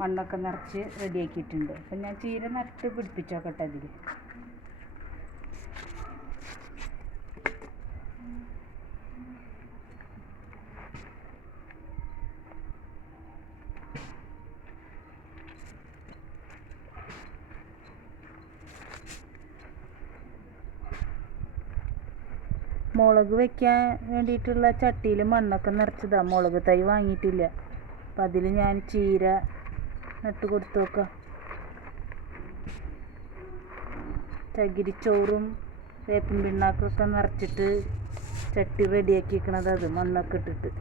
മണ്ണൊക്കെ നിറച്ച് റെഡിയാക്കിയിട്ടുണ്ട്. അപ്പം ഞാൻ ചീര നട്ട് പിടിപ്പിച്ചോക്കട്ടെ അതിൽ. മുളക് വെക്കാൻ വേണ്ടിയിട്ടുള്ള ചട്ടിയിൽ മണ്ണൊക്കെ നിറച്ചതാണ്. മുളക് തൈ വാങ്ങിയിട്ടില്ല. അപ്പം അതിൽ ഞാൻ ചീര നട്ട് കൊടുത്തു നോക്കാം. ചകിരിച്ചോറും വേപ്പിൻ പിണ്ണാക്കൊക്കെ നിറച്ചിട്ട് ചട്ടി റെഡിയാക്കിയിരിക്കണത്, അത് മണ്ണൊക്കെ ഇട്ടിട്ട്.